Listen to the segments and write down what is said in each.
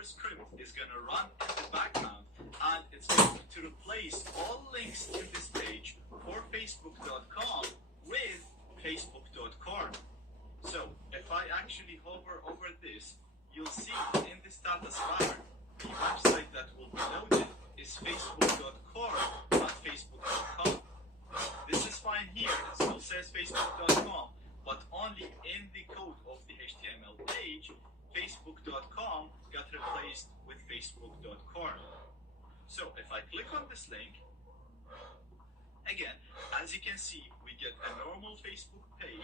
our script is going to run in the background, and it's going to replace all links in this page for facebook.com with facebook.com. So if I actually hover over this, you'll see in the status bar, the website that will be loaded is facebook.com, not facebook.com. This is fine here, it still says facebook.com, but only in the code of the HTML page, facebook.com got replaced with facebook.com. So if I click on this link, again, as you can see, we get a normal Facebook page,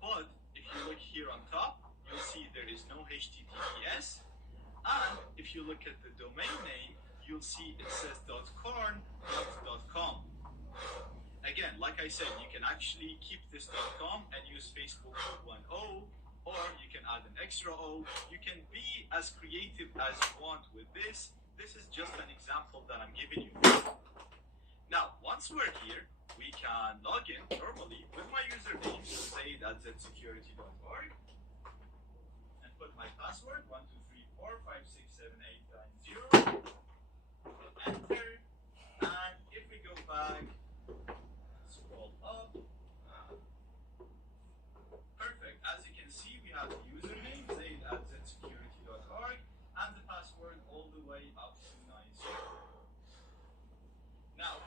but if you look here on top, you'll see there is no HTTPS, and if you look at the domain name, you'll see it says .corn.com. Again, like I said, you can actually keep this .com and use Facebook with one O, or you can add an extra O. You can be as creative as you want with this. This is just an example that I'm giving you. Now, once we're here, we can log in normally with my username, zaid@zsecurity.org, and put my password, 1234567890. Enter, and if we go back, scroll up, perfect. As you can see, we have the username, zaid@zsecurity.org, and the password all the way up to 90. Now,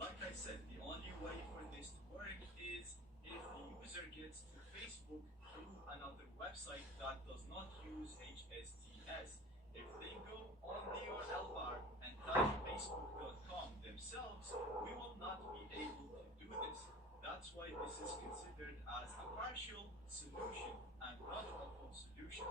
like I said, the only way for this to work is if the user gets to Facebook through another website that does not use HSTS. If they go on the URL bar and type facebook.com themselves, we will not be able to do this. That's why this is considered as a partial solution and not a full solution.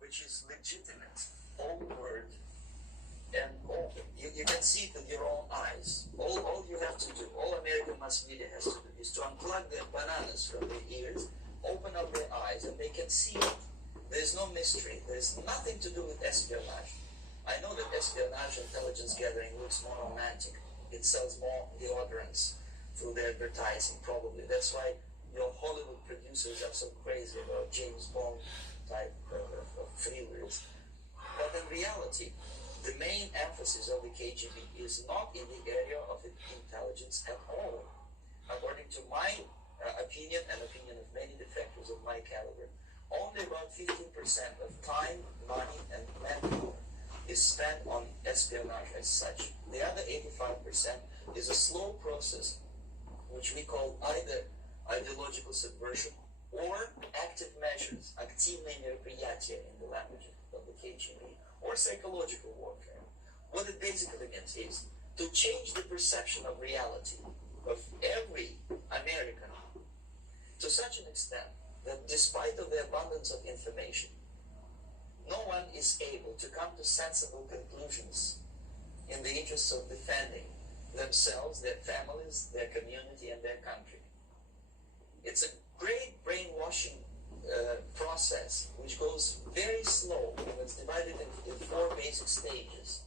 Which is legitimate, all word and open. You can see it with your own eyes. All you have to do, all American mass media has to do, is to unplug their bananas from their ears, open up their eyes, and they can see it. There's no mystery. There's nothing to do with espionage. I know that espionage intelligence gathering looks more romantic. It sells more deodorants through their advertising, probably. That's why your Hollywood producers are so crazy about James Bond type of thrillers. But in reality, the main emphasis of the KGB is not in the area of intelligence at all. According to my opinion and opinion of many defectors of my caliber, only about 15% of time, money, and manpower is spent on espionage as such. The other 85% is a slow process which we call either ideological subversion or active measures, активные мероприятия in the language of the KGB, or psychological warfare. What it basically means is to change the perception of reality of every American to such an extent that despite of the abundance of information, no one is able to come to sensible conclusions in the interests of defending themselves, their families, their community, and their country. It's a great brainwashing process which goes very slow, and it's divided in four basic stages.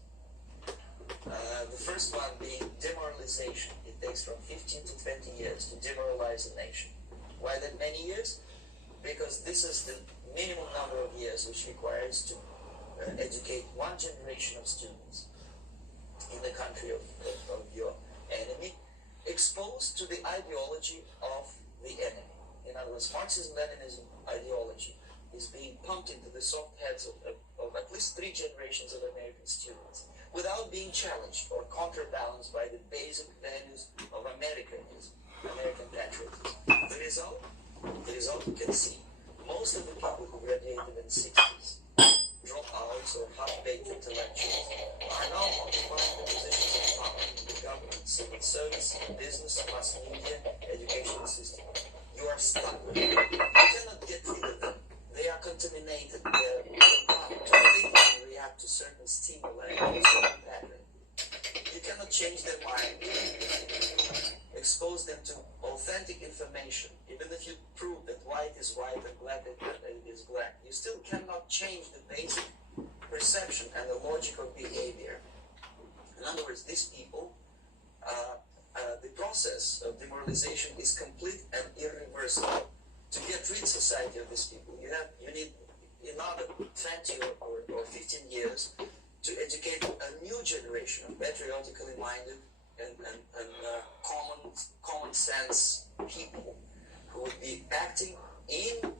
The first one being demoralization. It takes from 15 to 20 years to demoralize a nation. Why that many years? Because this is the minimum number of years which requires to educate one generation of students in the country of your enemy, exposed to the ideology of the enemy. In other words, Marxism-Leninism ideology is being pumped into the soft heads of at least 3 generations of American students without being challenged or counterbalanced by the basic values of Americanism, American patriotism. The result you can see. Most of the people who graduated in the 60s, dropouts or half-baked intellectuals, are now occupying the positions of power in the government, civil service, business, mass media, education system. You are stuck with them. You cannot get rid of them. They are contaminated. They are bound to think and react to certain stimuli or certain pattern. You cannot change their mind, expose them to authentic information. Even if you prove that white is white and black is black, you still cannot change the basic perception and the logic of behavior. In other words, these people, the process of demoralization is complete and irreversible. To get rid of society of these people, you need another 20 or 15 years to educate a new generation of patriotically minded and common sense people who would be acting in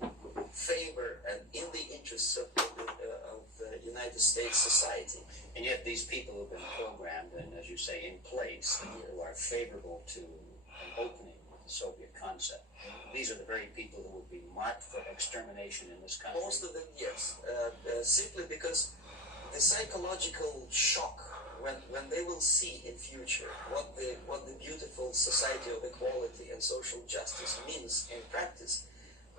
favor and in the interests of the United States society. And yet these people have been programmed and, as you say, in place, who are favorable to an opening of the Soviet concept. These are the very people who would be marked for extermination in this country. Most of them, yes. Simply because the psychological shock when they will see in future what the beautiful society of equality and social justice means in practice,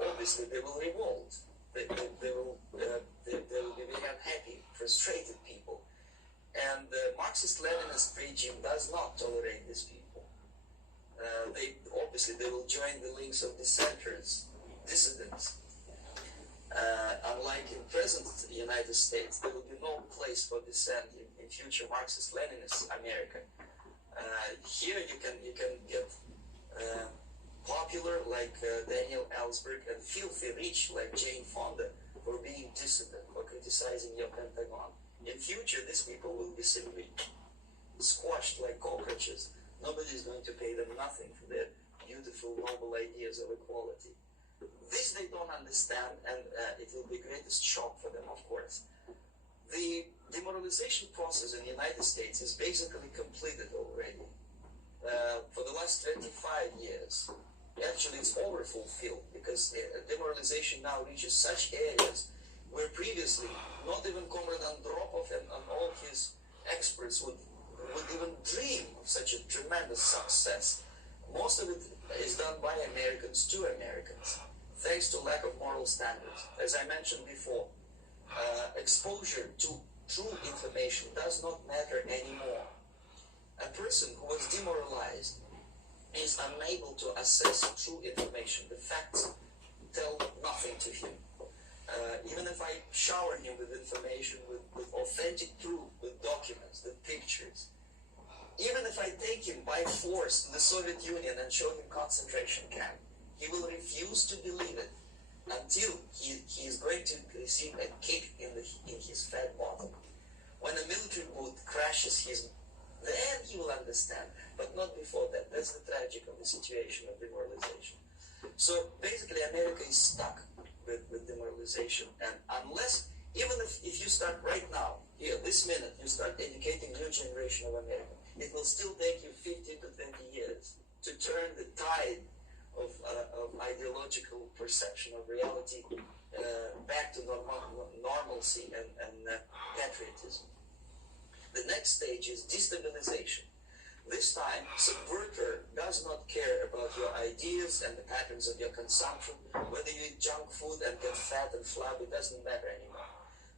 obviously they will revolt. They will be very unhappy, frustrated people. And the Marxist-Leninist regime does not tolerate these people. They will join the links of dissenters, dissidents. Unlike in present United States, there will be no place for dissent in future Marxist-Leninist America. Here you can get popular like Daniel Ellsberg and filthy rich like Jane Fonda for being dissident, for criticizing your Pentagon. In future, these people will be simply squashed like cockroaches. Nobody is going to pay them nothing for their beautiful, noble ideas of equality. This they don't understand, and it will be greatest shock for them, of course. The demoralization process in the United States is basically completed already. For the last 25 years, actually it's overfulfilled, because demoralization now reaches such areas where previously not even Comrade Andropov and all his experts would even dream of such a tremendous success. Most of it is done by Americans to Americans, thanks to lack of moral standards. As I mentioned before, exposure to true information does not matter anymore. A person who was demoralized is unable to assess true information. The facts tell nothing to him. Even if I shower him with information, with authentic proof, with documents, with pictures, even if I take him by force to the Soviet Union and show him concentration camp, he will refuse to believe it until he is going to receive a kick in his fat bottom. When a military boot crashes then he will understand, but not before that. That's the tragic of the situation of demoralization. So basically America is stuck with demoralization, and unless, even if you start right now, here, this minute, you start educating new generation of Americans, it will still take you 15 to 20 years to turn the tide of ideological perception of reality back to normalcy and patriotism. The next stage is destabilization. This time, subverter does not care about your ideas and the patterns of your consumption, whether you eat junk food and get fat and flabby, it doesn't matter anymore.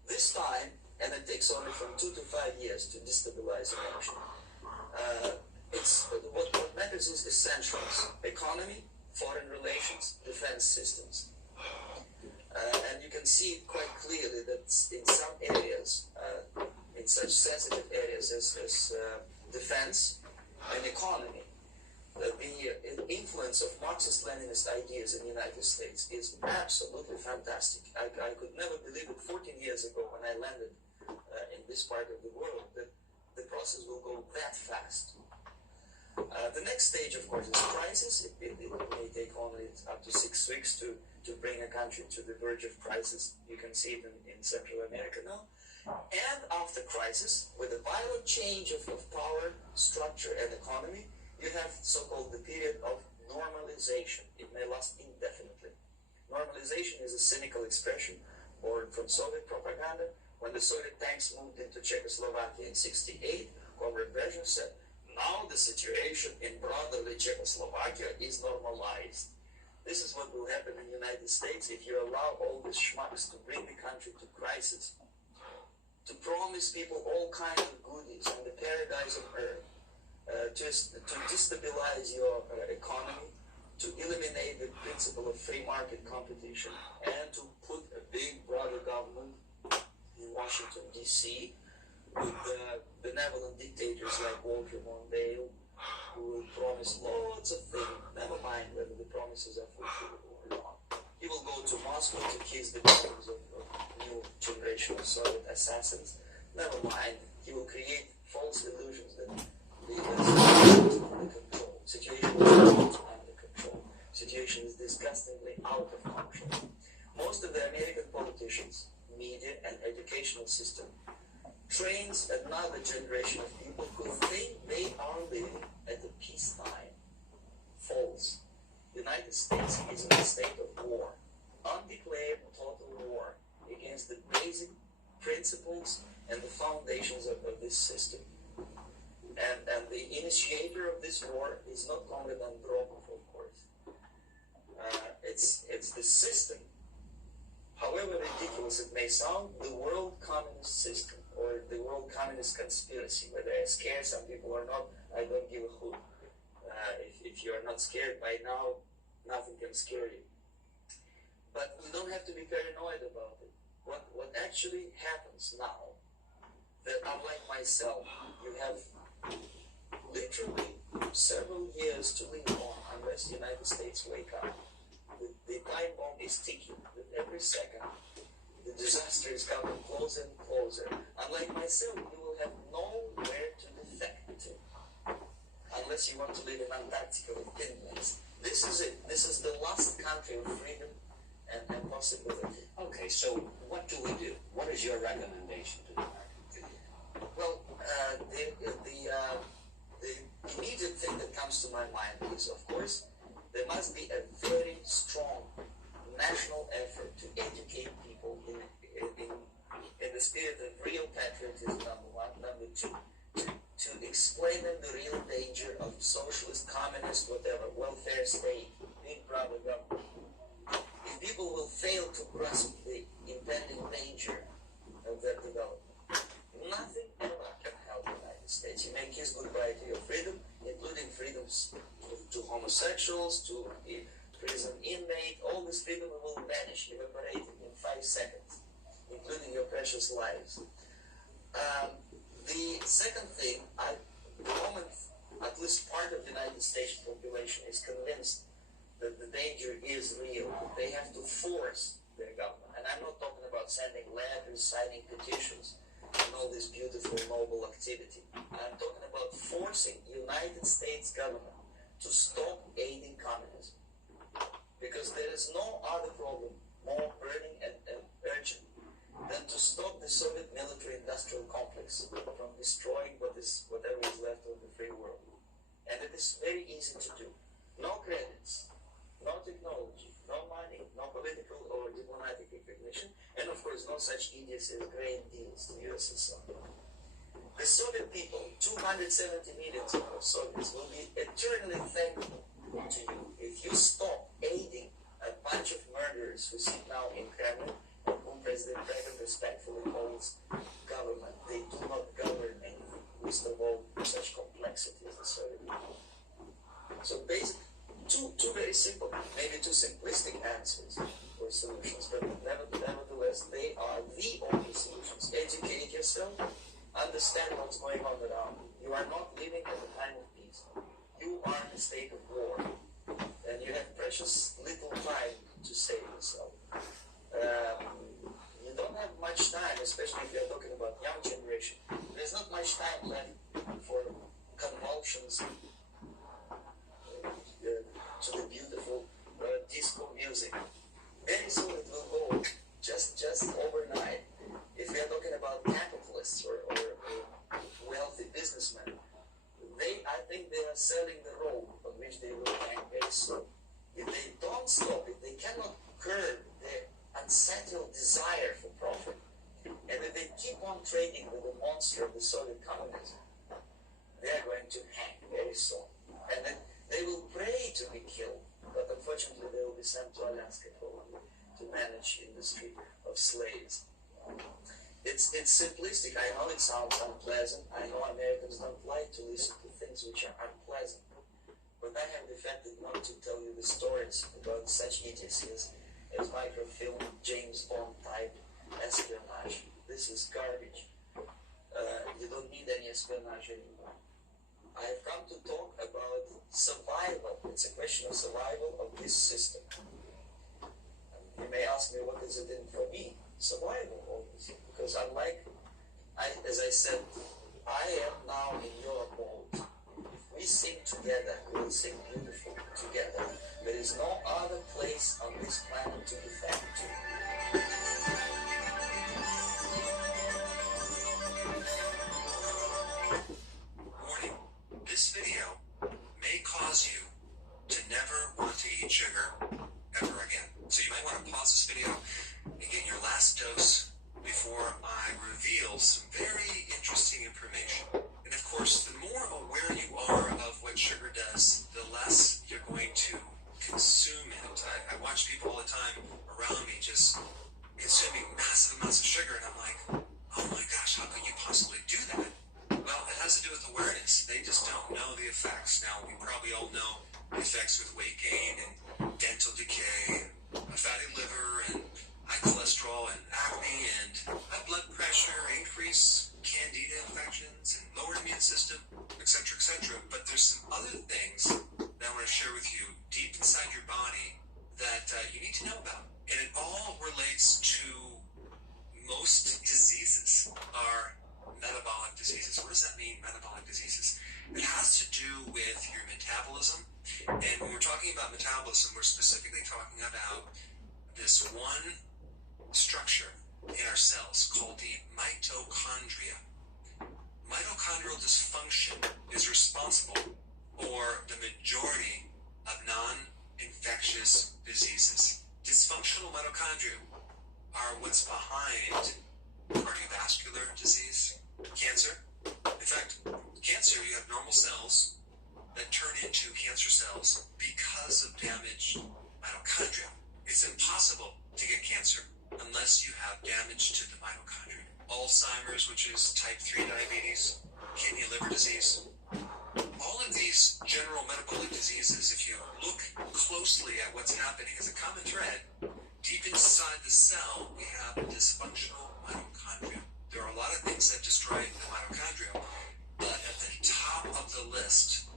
This time, and it takes only from 2 to 5 years to destabilize a nation, what matters is essentials: economy, foreign relations, defense systems. And you can see quite clearly that in some areas, in such sensitive areas as defense and economy, the influence of Marxist-Leninist ideas in the United States is absolutely fantastic. I could never believe it 14 years ago when I landed in this part of the world that the process will go that fast. The next stage, of course, is crisis. It may take only up to 6 weeks to bring a country to the verge of crisis. You can see it in Central America now. And after crisis, with a violent change of power, structure, and economy, you have so-called the period of normalization. It may last indefinitely. Normalization is a cynical expression born from Soviet propaganda. When the Soviet tanks moved into Czechoslovakia in '68, Comrade Brezhnev said, "Now the situation in brotherly Czechoslovakia is normalized." This is what will happen in the United States if you allow all these schmucks to bring the country to crisis, to promise people all kinds of goodies and the paradise on earth, to destabilize your economy, to eliminate the principle of free market competition, and to put a big brother government in Washington, D.C., with benevolent dictators like Walter Mondale, who will promise lots of things, never mind whether the promises are fulfillable or not. He will go to Moscow to kiss the daughters of new generation of Soviet assassins. Never mind, he will create false illusions that the U.S. is under control. Situation is not under control. Situation is disgustingly out of control. Most of the American politicians, media, and educational system trains another generation of people who think they are living at a peacetime. False. The United States is in a state of war, undeclared total war against the basic principles and the foundations of this system. And the initiator of this war is not Comrade Andropov, of course. It's the system. However ridiculous it may sound, the world communist system, or the world communist conspiracy, whether I scare some people or not, I don't give a hoot. If you are not scared by now, nothing can scare you. But you don't have to be paranoid about it. What actually happens now, that unlike myself, you have literally several years to live on unless the United States wake up. The time bomb is ticking with every second. The disaster is coming closer and closer. Unlike myself, you will have nowhere to defect to, unless you want to live in Antarctica with penguins. This is it. This is the last country of freedom and possibility. Okay, so what do we do? What is your recommendation to the American people? Well, the immediate thing that comes to my mind is, of course, there must be a very strong national effort to educate people in the spirit of real patriotism, number one. Number two, to explain them the real danger of socialist, communist, whatever, welfare state, big brother government. If people will fail to grasp the impending danger of that development, nothing ever can help the United States. You may kiss goodbye to your freedom, including freedoms to homosexuals, to prison inmate. All this freedom will vanish, evaporate in 5 seconds, including your precious lives. The second thing, the moment at least part of the United States population is convinced that the danger is real, they have to force their government. And I'm not talking about sending letters, signing petitions, and all this beautiful, noble activity. I'm talking about forcing United States government to stop aiding communism. Because there is no other problem more burning and urgent than to stop the Soviet military-industrial complex from destroying whatever is left of the free world. And it is very easy to do. No credits, no technology, no money, no political or diplomatic recognition, and of course no such idiots as grain deals to USSR. The Soviet people, 270 million of Soviets, will be eternally thankful to you if you stop aiding a bunch of murderers who sit now in Kremlin and whom President Reagan respectfully calls government. They do not govern anything, least of all such complexity as the Soviet people. So basically, two very simple, maybe too simplistic answers or solutions, but nevertheless, they are the only solutions. Educate yourself, understand what's going on around you. You are not living at a time of peace. You are in a state of war, and you have precious little time to save yourself. You don't have much time, especially if you're talking about young generation. There's not much time left for convulsions to the beautiful disco music. Very soon it will go just overnight. If we are talking about capitalists or wealthy businessmen, I think they are selling the rope on which they will hang very soon. If they don't stop it, they cannot curb their unsettled desire for profit. And if they keep on trading with the monster of the Soviet communism, they are going to hang very soon. And then they will pray to be killed, but unfortunately they will be sent to Alaska to manage industry of slaves. It's simplistic. I know it sounds unpleasant. I know Americans don't like to listen to things which are unpleasant. But I have defended not to tell you the stories about such idiocies as microfilm, James Bond type espionage. This is garbage. You don't need any espionage anymore. I have come to talk about survival. It's a question of survival of this system. And you may ask me, what is it in for me? Survival, obviously. Because as I said, I am now in your mode. If we sing together, we will sing beautifully together. There is no other place on this planet to defend to. Warning, this video may cause you to never want to eat sugar ever again. So you might want to pause this video and get your last dose before I reveal some very interesting information. And of course, the more aware you are of what sugar does, the less you're going to consume it. I watch people all the time around me just consuming massive amounts of sugar, and I'm like, oh my gosh, how could you possibly do that? Well, it has to do with awareness. They just don't know the effects. Now, we probably all know the effects with weight gain and dental decay, and a fatty liver, and high cholesterol, and acne, and high blood pressure, increased candida infections, and lowered immune system, etc., etc. But there's some other things that I want to share with you deep inside your body that you need to know about. And it all relates to most diseases are metabolic diseases. What does that mean, metabolic diseases? It has to do with your metabolism. And when we're talking about metabolism, we're specifically talking about this one structure in our cells called the mitochondria. Mitochondrial dysfunction is responsible for the majority of non-infectious diseases. Dysfunctional mitochondria are what's behind cardiovascular disease, cancer. In fact, cancer, you have normal cells that turn into cancer cells because of damaged mitochondria. It's impossible to get cancer unless you have damage to the mitochondria. Alzheimer's, which is type 3 diabetes, kidney liver disease, all of these general metabolic diseases, if you look closely at what's happening as a common thread, deep inside the cell, we have dysfunctional mitochondria. There are a lot of things that destroy the mitochondria, but at the top of the list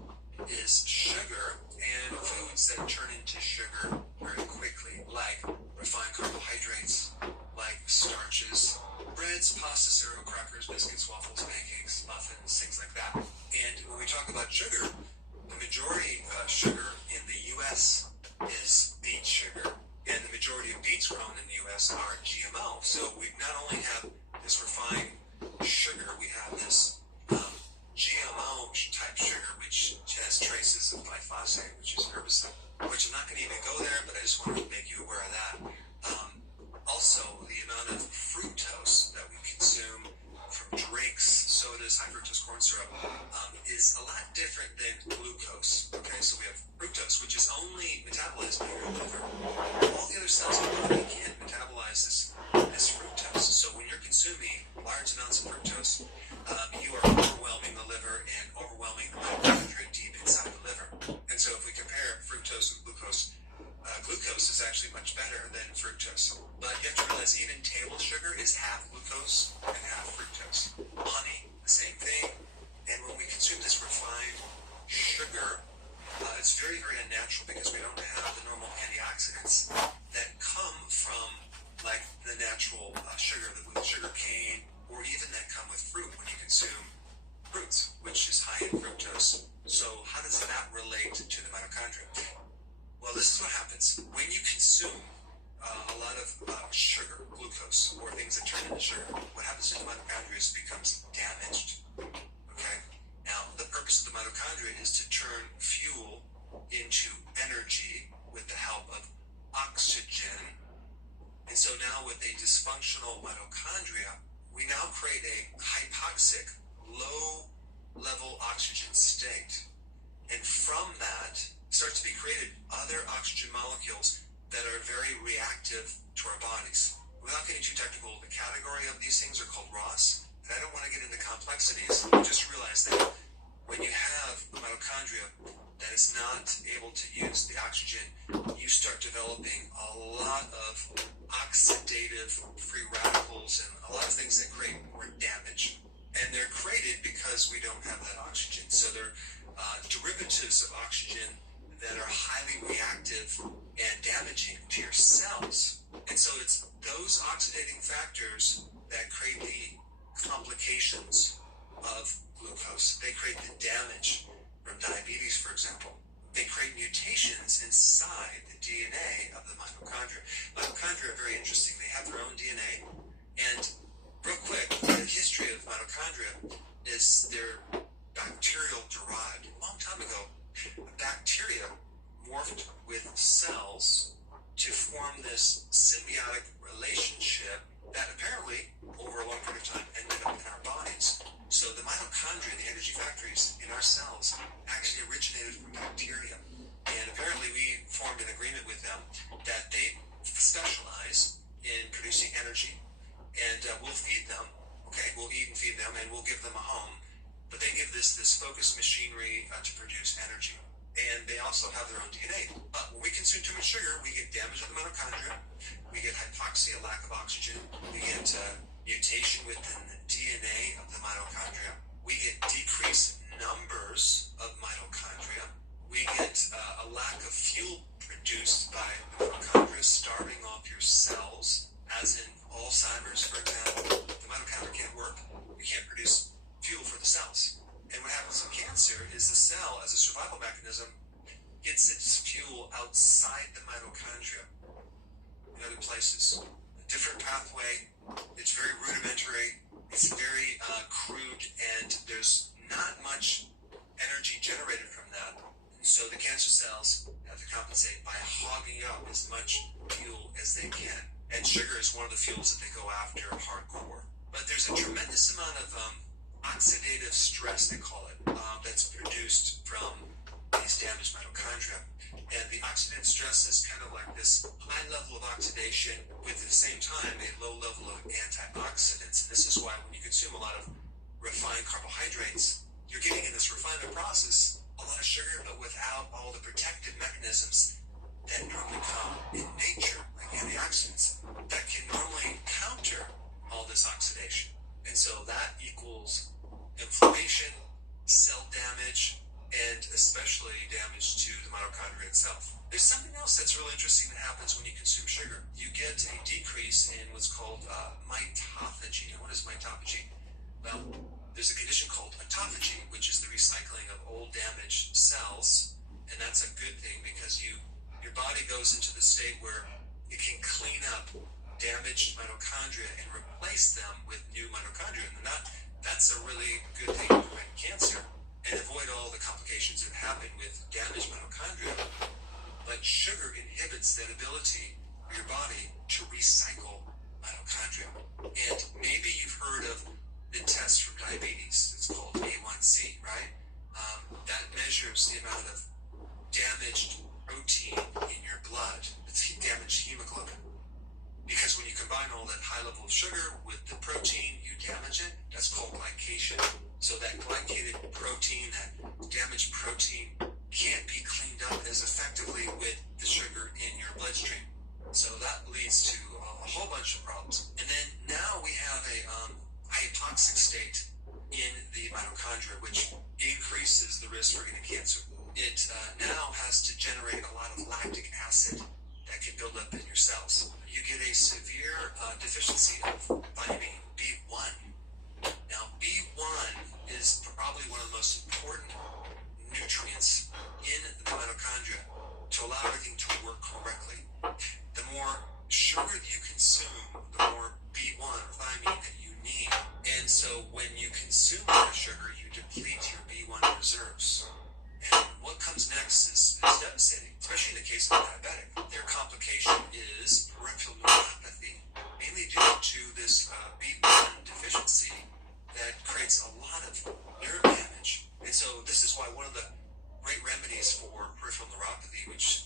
is sugar and foods that turn into sugar very quickly, like refined carbohydrates, like starches, breads, pasta, cereal, crackers, biscuits, waffles, pancakes, muffins, things like that. And when we talk about sugar, the majority of sugar in the U.S. is beet sugar, and the majority of beets grown in the U.S. are GMO. So we not only glyphosate, which is a herbicide, which I'm not going to even go there, but I just want to make you aware of that. Also, the amount of fructose that we consume from drinks, sodas, high fructose corn syrup, is a lot different than glucose. Okay, so we have fructose, which is only metabolized by your liver. All the other cells in the liver can't metabolize this fructose. So when you're consuming large amounts of fructose, you are overwhelming the liver and overwhelming the mitochondria deep inside the liver. And so if we compare fructose with glucose, glucose is actually much better than fructose. But you have to realize even table sugar is half glucose and half fructose. Honey, the same thing. And when we consume this refined sugar, it's very, very unnatural because we don't have the normal antioxidants that come from like the natural sugar, with sugar cane, or even that come with fruit when you consume fruits, which is high in fructose. So how does that relate to the mitochondria? Well, this is what happens. When you consume a lot of sugar, glucose, or things that turn into sugar, what happens to the mitochondria is it becomes damaged. Okay? Now, the purpose of the mitochondria is to turn fuel into energy with the help of oxygen. And so now with a dysfunctional mitochondria, we now create a hypoxic, low-level oxygen state. And from that starts to be created other oxygen molecules that are very reactive to our bodies. Without getting too technical, the category of these things are called ROS, and I don't want to get into complexities. Just realize that when you have a mitochondria that is not able to use the oxygen, you start developing a lot of oxidative free radicals and a lot of things that create more damage. And they're created because we don't have that oxygen. So they're derivatives of oxygen that are highly reactive and damaging to your cells. And so it's those oxidating factors that create the complications of glucose. They create the damage from diabetes, for example. They create mutations inside the DNA of the mitochondria. Mitochondria are very interesting. They have their own DNA. And real quick, the history of mitochondria is they're bacterial derived. A long time ago, bacteria morphed with cells to form this symbiotic relationship that apparently, over a long period of time, ended up in our bodies. So the mitochondria, the energy factories in our cells, actually originated from bacteria. And apparently we formed an agreement with them that they specialize in producing energy, and we'll feed them, okay? We'll eat and feed them, and we'll give them a home. But they give this focused machinery to produce energy. And they also have their own DNA. But when we consume too much sugar, we get damage of the mitochondria, we get hypoxia, lack of oxygen, we get mutation within the DNA of the mitochondria, we get decreased numbers of mitochondria, we get a lack of fuel produced by the mitochondria, starving off your cells, as in Alzheimer's, for example. The mitochondria can't work, we can't produce fuel for the cells. And what happens in cancer is the cell, as a survival mechanism, gets its fuel outside the mitochondria in other places. A different pathway, it's very rudimentary, it's very crude, and there's not much energy generated from that. And so the cancer cells have to compensate by hogging up as much fuel as they can. And sugar is one of the fuels that they go after hardcore. But there's a tremendous amount of oxidative stress, they call it, that's produced from these damaged mitochondria. And the oxidative stress is kind of like this high level of oxidation with, at the same time, a low level of antioxidants. And this is why when you consume a lot of refined carbohydrates, you're getting in this refinement process a lot of sugar, but without all the protective mechanisms that normally come in nature, like antioxidants, that can normally counter all this oxidation. And so that equals inflammation, cell damage, and especially damage to the mitochondria itself. There's something else that's really interesting that happens when you consume sugar. You get a decrease in what's called mitophagy. Now, what is mitophagy? Well, there's a condition called autophagy, which is the recycling of old damaged cells, and that's a good thing because your body goes into the state where it can clean up damaged mitochondria and replace them with new mitochondria. And that's a really good thing to prevent cancer. and avoid all the complications that happen with damaged mitochondria. But sugar inhibits that ability for your body to recycle mitochondria. And maybe you've heard of the test for diabetes. It's called A1C, right? That measures the amount of damaged protein in your blood. It's damaged hemoglobin. Because when you combine all that high level of sugar with the protein, you damage it. That's called glycation. So that glycated protein, that damaged protein, can't be cleaned up as effectively with the sugar in your bloodstream. So that leads to a whole bunch of problems. And then now we have a hypoxic state in the mitochondria, which increases the risk for getting cancer. It now has to generate a lot of lactic acid that can build up in your cells. You get a severe deficiency of vitamin B1. Now, B1 is probably one of the most important nutrients in the mitochondria to allow everything to work correctly. The more sugar that you consume, the more B1 or thiamine that you need. And so when you consume more sugar, you deplete your B1 reserves. And what comes next is devastating, especially in the case of a diabetic. Their complication is peripheral neuropathy, mainly due to this B1 deficiency that creates a lot of nerve damage. And so this is why one of the great remedies for peripheral neuropathy, which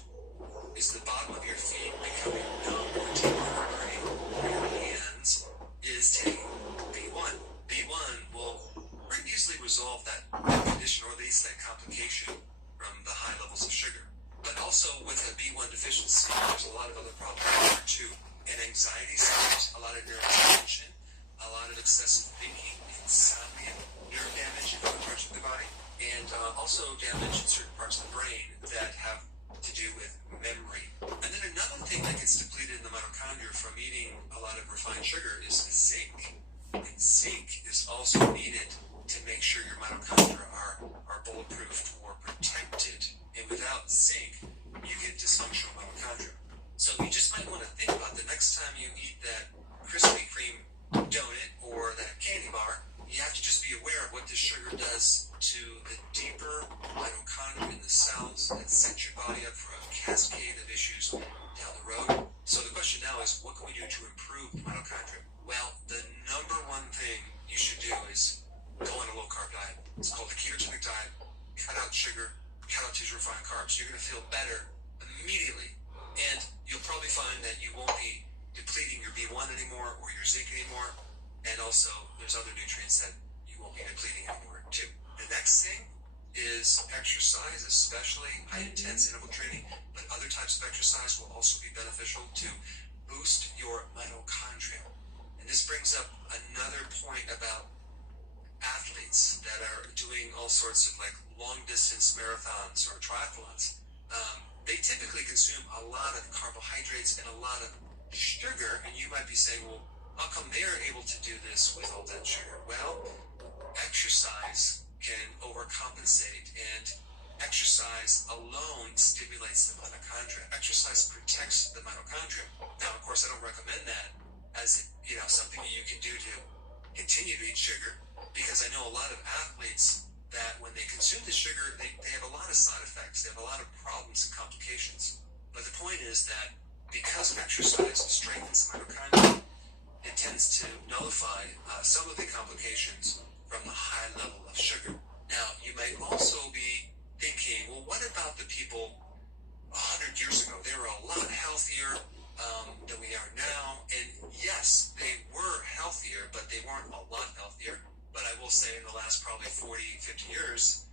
is the bottom of your feet becoming numb or tingling or your hands, is taking B1. B1 will pretty easily resolve that condition, or at least that complication from the high levels of sugar. But also with a B1 deficiency, there's a lot of other problems there too. And anxiety starts, a lot of nervous tension, a lot of excessive thinking, insomnia, nerve damage in other parts of the body, and also damage in certain parts of the brain that have to do with memory. And then another thing that gets depleted in the mitochondria from eating a lot of refined sugar is zinc. And zinc is also needed to make sure your mitochondria are bulletproofed or protected. And without zinc, you get dysfunctional mitochondria. So you just might want to think about the next time you eat that Krispy Kreme donut or that candy bar, you have to just be aware of what this sugar does to the deeper mitochondria in the cells that set your body up for a cascade of issues down the road. So the question now is, what can we do to improve the mitochondria? Well, the number one thing you should do is go on a low-carb diet. It's called the ketogenic diet. Cut out sugar, cut out these refined carbs. You're going to feel better immediately. And you'll probably find that you won't be depleting your B1 anymore or your zinc anymore. And also, there's other nutrients that you won't be depleting anymore too. The next thing is exercise, especially high-intense interval training, but other types of exercise will also be beneficial to boost your mitochondria. And this brings up another point about athletes that are doing all sorts of like long-distance marathons or triathlons. They typically consume a lot of carbohydrates and a lot of sugar, and you might be saying, well, how come they're able to do this with all that sugar? Well, exercise can overcompensate, and exercise alone stimulates the mitochondria. Exercise protects the mitochondria. Now, of course, I don't recommend that as something that you can do to continue to eat sugar, because I know a lot of athletes that when they consume the sugar, they have a lot of side effects. They have a lot of problems and complications. But the point is that because exercise strengthens the mitochondria, it tends to nullify some of the complications from the high level of sugar. Now, you may also be thinking, well, what about the people 100 years ago? They were a lot healthier than we are now. And yes, they were healthier, but they weren't a lot healthier. But I will say in the last probably 40, 50 years,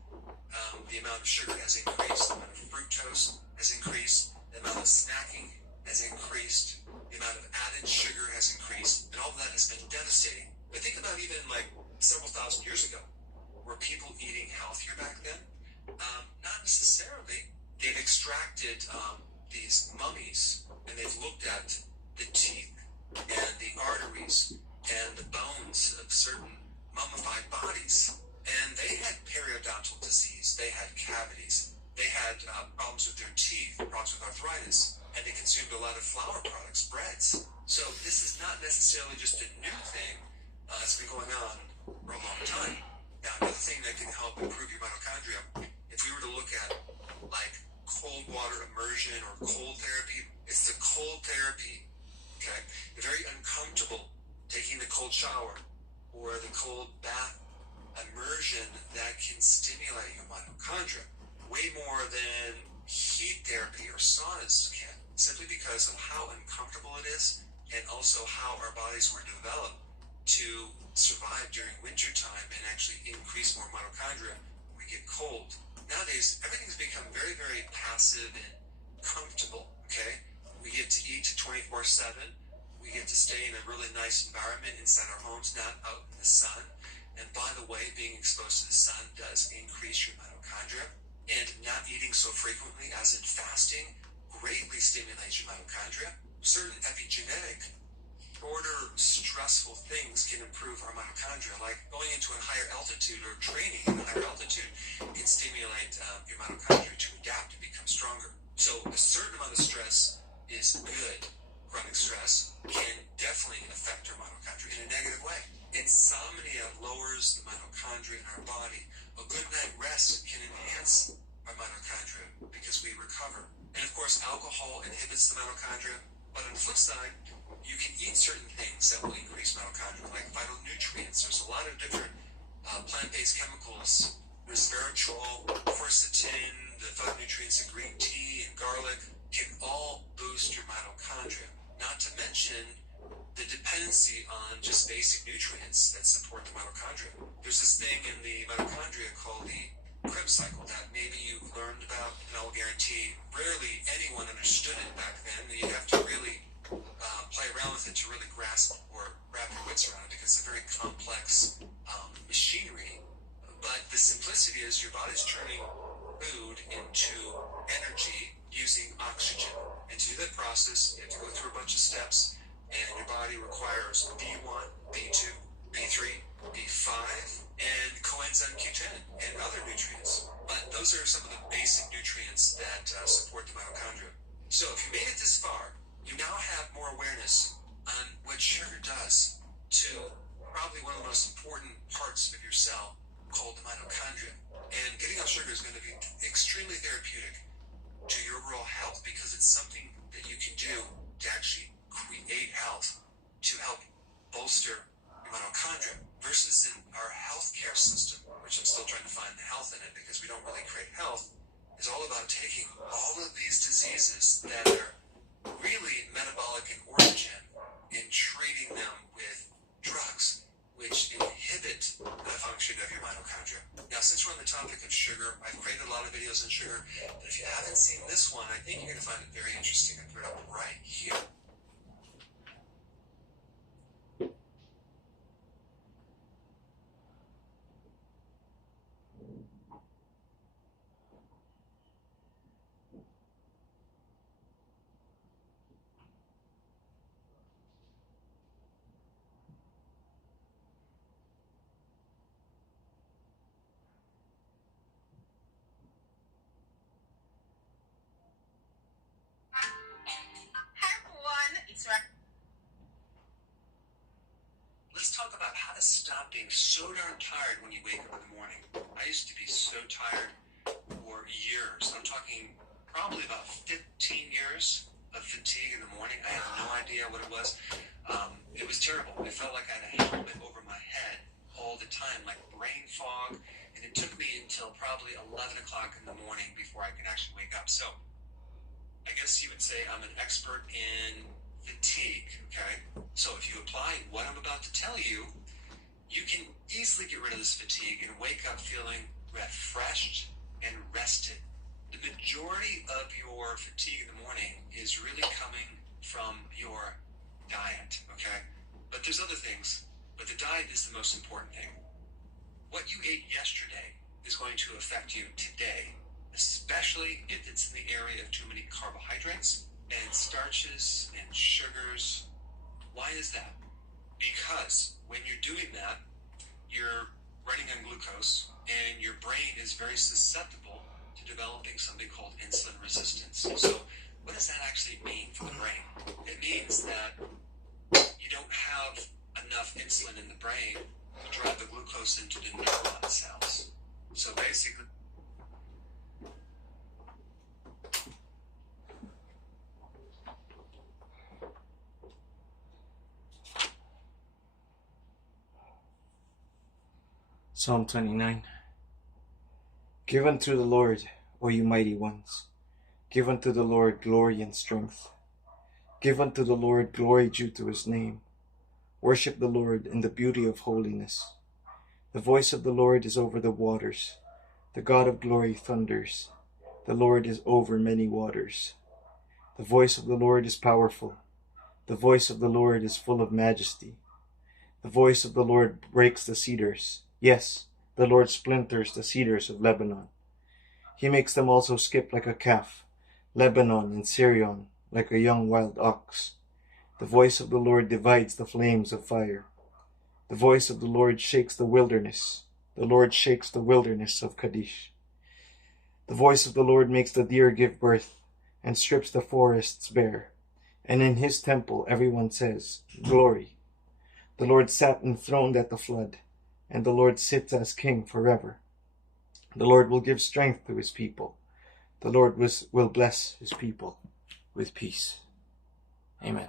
the amount of sugar has increased, the amount of fructose has increased, the amount of snacking has increased, the amount of added sugar has increased, and all of that has been devastating. But think about even like several thousand years ago. Were people eating healthier back then? Not necessarily. They've extracted these mummies, and they've looked at the teeth and the arteries and the bones of certain mummified bodies, and they had periodontal disease, they had cavities, they had problems with their teeth, problems with arthritis, and they consumed a lot of flour products, breads. So this is not necessarily just a new thing. It's been going on for a long time. Now, another thing that can help improve your mitochondria, if we were to look at like cold water immersion or cold therapy, it's the cold therapy, okay? You're very uncomfortable taking the cold shower or the cold bath immersion that can stimulate your mitochondria way more than heat therapy or saunas can, simply because of how uncomfortable it is and also how our bodies were developed to survive during winter time and actually increase more mitochondria when we get cold. Nowadays, everything's become very, very passive and comfortable, okay? We get to eat 24/7. We get to stay in a really nice environment inside our homes, not out in the sun. And by the way, being exposed to the sun does increase your mitochondria. And not eating so frequently, as in fasting, greatly stimulates your mitochondria. Certain epigenetic, shorter, stressful things can improve our mitochondria, like going into a higher altitude or training in a higher altitude can stimulate your mitochondria to adapt and become stronger. So a certain amount of stress is good. Chronic stress can definitely affect our mitochondria in a negative way. Insomnia lowers the mitochondria in our body. A good night rest can enhance our mitochondria because we recover. And of course, alcohol inhibits the mitochondria. But on the flip side, you can eat certain things that will increase mitochondria, like phytonutrients. There's a lot of different plant-based chemicals. Resveratrol, quercetin, the phytonutrients in green tea and garlic can all boost your mitochondria. Not to mention the dependency on just basic nutrients that support the mitochondria. There's this thing in the mitochondria called the Krebs cycle that maybe you've learned about, and I'll guarantee rarely anyone understood it back then. You have to really play around with it to really grasp or wrap your wits around it because it's a very complex machinery. But the simplicity is your body's turning food into energy using oxygen. And to do that process, you have to go through a bunch of steps, and your body requires B1, B2, B3, B5, and coenzyme Q10, and other nutrients. But those are some of the basic nutrients that support the mitochondria. So if you made it this far, you now have more awareness on what sugar does to probably one of the most important parts of your cell, called the mitochondria. And getting off sugar is going to be extremely therapeutic to your overall health because it's something that you can do to actually create health, to help bolster your mitochondria, versus in our healthcare system, which I'm still trying to find the health in it because we don't really create health, is all about taking all of these diseases that are really metabolic in origin and treating them with drugs, which inhibit the function of your mitochondria. Now, since we're on the topic of sugar, I've created a lot of videos on sugar, but if you haven't seen this one, I think you're going to find it very interesting. I put it up right here. Let's talk about how to stop being so darn tired when you wake up in the morning. I used to be so tired for years. I'm talking probably about 15 years of fatigue in the morning. I had no idea what it was. It was terrible. It felt like I had a helmet over my head all the time, like brain fog. And it took me until probably 11 o'clock in the morning before I could actually wake up. So I guess you would say I'm an expert in fatigue, okay? So if you apply what I'm about to tell you, you can easily get rid of this fatigue and wake up feeling refreshed and rested. The majority of your fatigue in the morning is really coming from your diet, okay? But there's other things, but the diet is the most important thing. What you ate yesterday is going to affect you today, especially if it's in the area of too many carbohydrates and starches and sugars. Why is that? Because when you're doing that, you're running on glucose and your brain is very susceptible to developing something called insulin resistance. So what does that actually mean for the brain? It means that you don't have enough insulin in the brain to drive the glucose close into the neuron cells. So basically, Psalm 29. Give unto the Lord, O you mighty ones. Give unto the Lord glory and strength. Give unto the Lord glory due to his name. Worship the Lord in the beauty of holiness. The voice of the Lord is over the waters. The God of glory thunders. The Lord is over many waters. The voice of the Lord is powerful. The voice of the Lord is full of majesty. The voice of the Lord breaks the cedars. Yes, the Lord splinters the cedars of Lebanon. He makes them also skip like a calf, Lebanon and Syrian like a young wild ox. The voice of the Lord divides the flames of fire. The voice of the Lord shakes the wilderness. The Lord shakes the wilderness of Kadesh. The voice of the Lord makes the deer give birth and strips the forests bare. And in his temple everyone says, Glory. The Lord sat enthroned at the flood, and the Lord sits as king forever. The Lord will give strength to his people. The Lord will bless his people with peace. Amen.